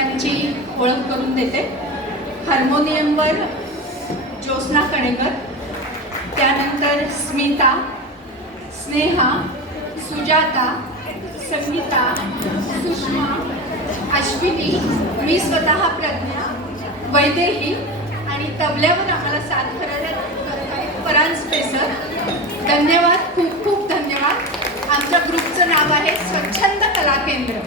कलाकारांची ओळख करून देते. हार्मोनियमवर ज्योत्स्ना कणेकर त्यानंतर स्मिता स्नेहा सुजाता संगीता सुषमा अश्विनी मी स्वतः प्रज्ञा वैदेही आणि तबल्यावर आम्हाला साथ करायला करत आहे. परांजपे सर धन्यवाद खूप खूप धन्यवाद. आमच्या ग्रुपचं नाव आहे स्वच्छंद कला केंद्र.